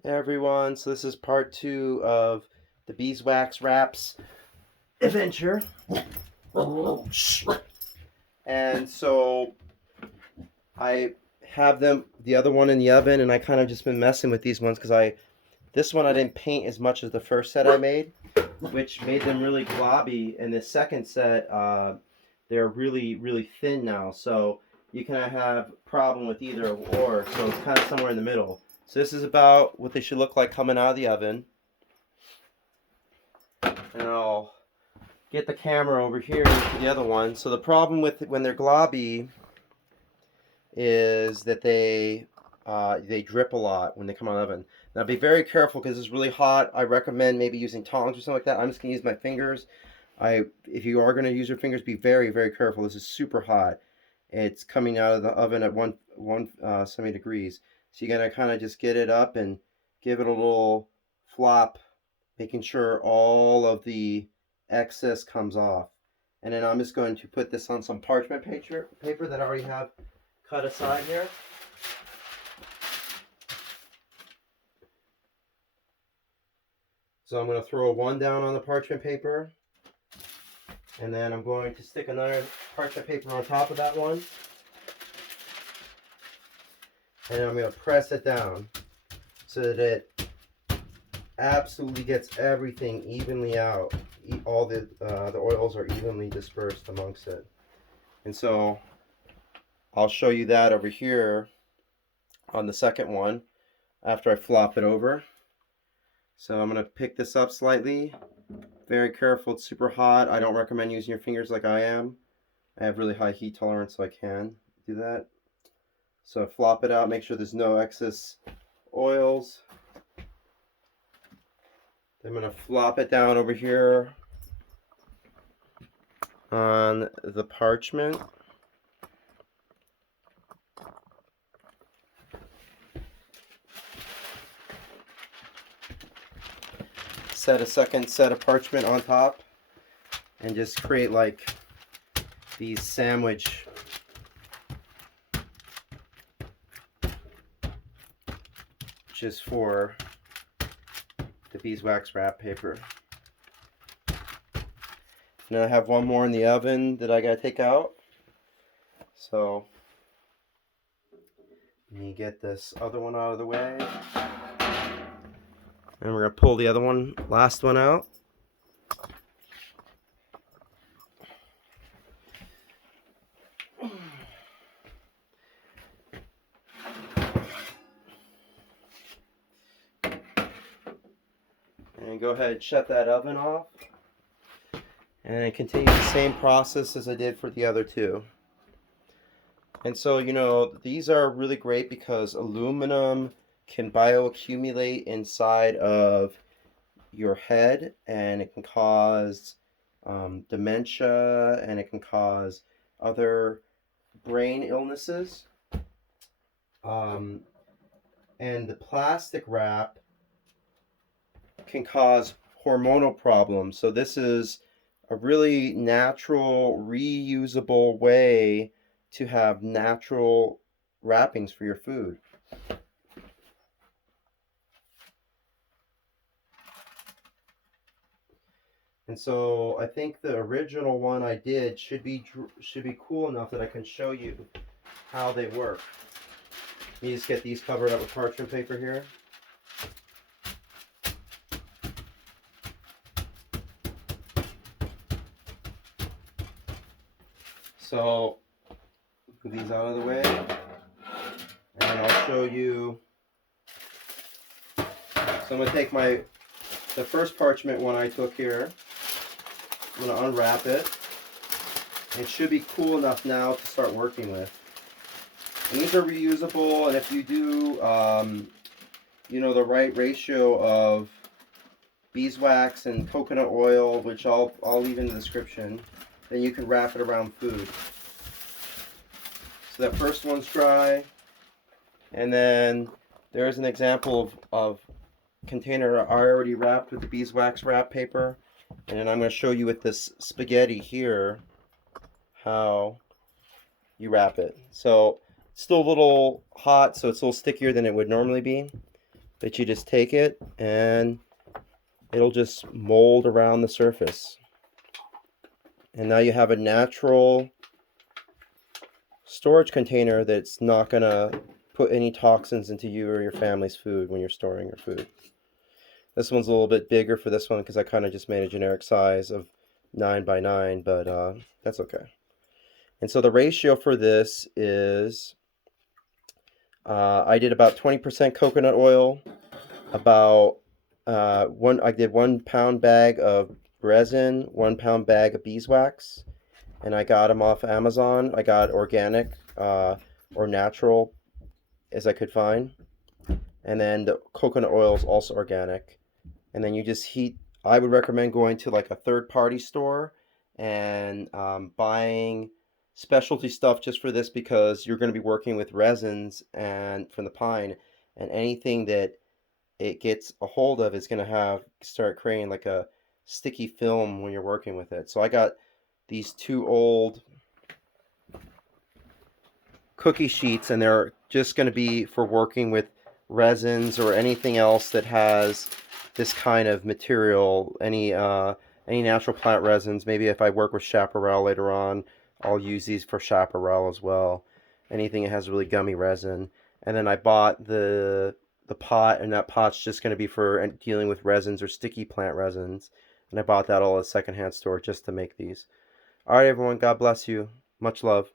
Hey everyone, so this is part 2 of the beeswax wraps adventure. And so I have the other one in the oven, and I kind of just been messing with these ones because this one I didn't paint as much as the first set I made, which made them really globby. And the second set, they're really, really thin now. So you can have a problem with either or. So it's kind of somewhere in the middle. So this is about what they should look like coming out of the oven. And I'll get the camera over here to the other one. So the problem with when they're globby is that they drip a lot when they come out of the oven. Now be very careful because it's really hot. I recommend maybe using tongs or something like that. I'm just gonna use my fingers. If you are gonna use your fingers, be very, very careful. This is super hot. It's coming out of the oven at 170 degrees. So you're gonna kind of just get it up and give it a little flop, making sure all of the excess comes off. And then I'm just going to put this on some parchment paper that I already have cut aside here. So I'm going to throw one down on the parchment paper, and then I'm going to stick another parchment paper on top of that one, and then I'm going to press it down so that it absolutely gets everything evenly out. All the oils are evenly dispersed amongst it. And so I'll show you that over here on the second one after I flop it over. So I'm going to pick this up slightly. Very careful, it's super hot. I don't recommend using your fingers like I am. I have really high heat tolerance, so I can do that. So flop it out, make sure there's no excess oils. I'm going to flop it down over here on the parchment. Set a second set of parchment on top and just create like these sandwich just for the beeswax wrap paper. And I have one more in the oven that I gotta take out. So let me get this other one out of the way. And we're gonna pull the other one, last one out. And go ahead and shut that oven off. And continue the same process as I did for the other two. And so, these are really great because aluminum can bioaccumulate inside of your head, and it can cause dementia, and it can cause other brain illnesses. And the plastic wrap can cause hormonal problems. So this is a really natural, reusable way to have natural wrappings for your food. And so I think the original one I did should be cool enough that I can show you how they work. You just get these covered up with parchment paper here. So move these out of the way, and I'll show you. So I'm going to take the first parchment one I took here. I'm going to unwrap it. It should be cool enough now to start working with. And these are reusable, and if you do, the right ratio of beeswax and coconut oil, which I'll leave in the description, then you can wrap it around food. So that first one's dry, and then there's an example of container I already wrapped with the beeswax wrap paper, and then I'm going to show you with this spaghetti here how you wrap it. So it's still a little hot, so it's a little stickier than it would normally be. that you just take it and it'll just mold around the surface. And now you have a natural storage container that's not going to put any toxins into you or your family's food when you're storing your food. This one's a little bit bigger for this one because I kind of just made a generic size of 9 by 9, but that's okay. And so the ratio for this is I did about 20% coconut oil, about I did 1 pound bag of resin, 1 pound bag of beeswax, and I got them off Amazon. I got organic or natural as I could find, and then the coconut oil is also organic. And then you just heat. I would recommend going to like a third-party store and buying specialty stuff just for this because you're going to be working with resins and from the pine, and anything that it gets a hold of is going to start creating like a sticky film when you're working with it. So I got these 2 old cookie sheets, and they're just going to be for working with resins or anything else that has this kind of material, any natural plant resins. Maybe if I work with chaparral later on, I'll use these for chaparral as well. Anything that has really gummy resin. And then I bought the pot, and that pot's just going to be for dealing with resins or sticky plant resins. And I bought that all at a secondhand store just to make these. All right, everyone. God bless you. Much love.